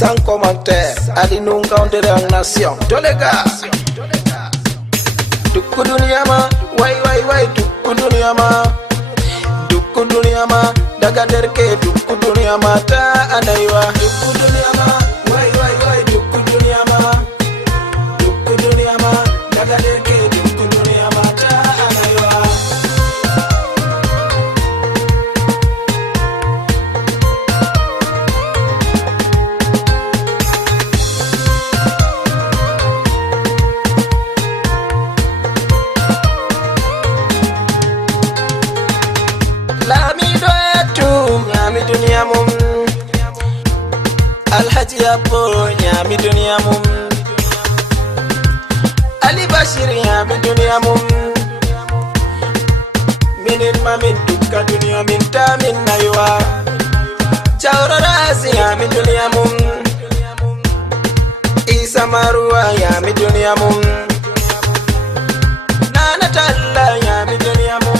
Sans commentaire, Ali nunca on en nation. Tolega. Dukku dunia ma, wai, dukku dunia ma. Dukku dunia ma, daga derke dukku dunia ma ta anaiwa. Dukku dunia ma, wai, dukku dunia ma. Dukku dunia ma, daga derke dukku dunia ma ta anaiwa. Lamido etu nyami dunia mum, Alhaji Apo nyami dunia mum, Ali Bashir nyami dunia mum. Minin mamin duka dunia minta min naiwa. Jawra Razi nyami dunia mum, Isa Marwa nyami dunia mum, Nana Talla nyami dunia mum.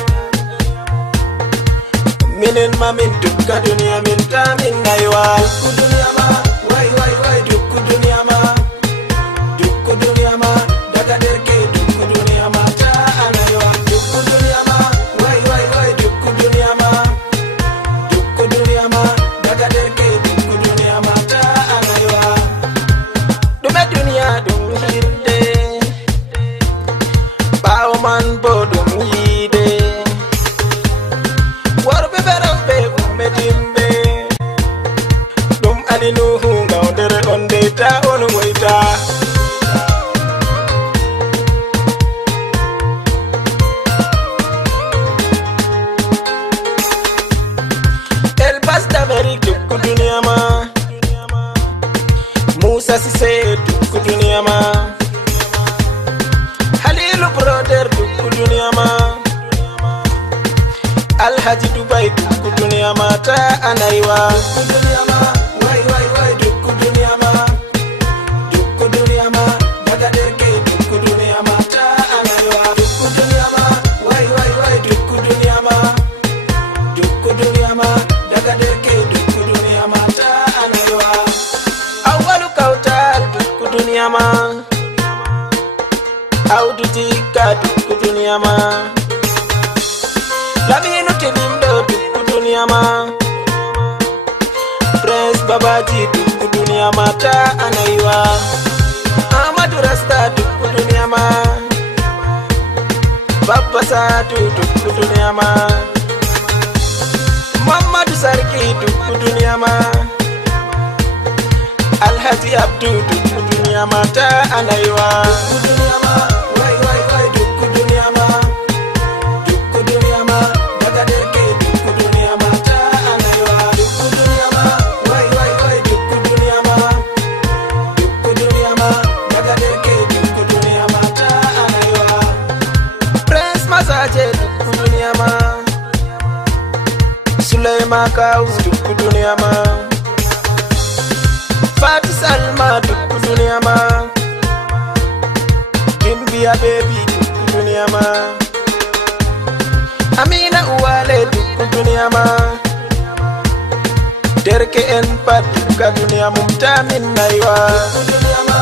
Minin mamin duka dunia minta min naiwa. Dukku dunia ma, wai, dukku dunia ma. Dukku dunia ma, daga derke dukku dunia ma ta anaiwa. Dukku dunia ma, wai, dukku dunia ma. Dukku dunia ma, daga derke dukku dunia ma ta anaiwa. Dume dunia dum hirde, bawo man bo dum yide. Warbe berawbe ummedimbe, dum alinuhu ngawdere on deta on woita. El Bas d'Amérique dukku dunia ma, Musa Sise dukku dunia ma, Halilu brother dukku dunia ma, Alhaji Dubai dukku dunia ma ta anaiwa. Dukku dunia ma, wai, dukku dunia ma. Dukku dunia ma, daga derke dukku dunia ma ta anaiwa. Dukku dunia ma, wai, dukku dunia ma. Dukku dunia ma, daga derke dukku dunia ma ta anaiwa. Awalu kautal dukku dunia ma, Audu Jika dukku dunia ma. Laminu Timindo dukku dunia ma, Prince Babaji dukku dunia ma ta anaiwa. Ahmadu Rasta dukku dunia ma, Baba Sadu dukku dunia ma, Muhammadu Sarki dukku dunia ma, Alhaji Abdu dukku dunia ma ta anaiwa. Dukku dunia ma, wai, dukku dunia ma. Dukku dunia ma, daga derke dukku dunia ma ta anaiwa. Dukku dunia ma, wai, dukku dunia ma. Dukku dunia ma, daga derke dukku dunia ma ta anaiwa. Prince Masaje dukku dunia ma, Sulema Kau dukku dunia ma, Fati Salma dukku dunia ma, Kimbia Baby dukku dunia ma, Amina Uwale dukku dunia ma, derke en pat dukka dunia mum ta min naiwa. Dukku dunia ma.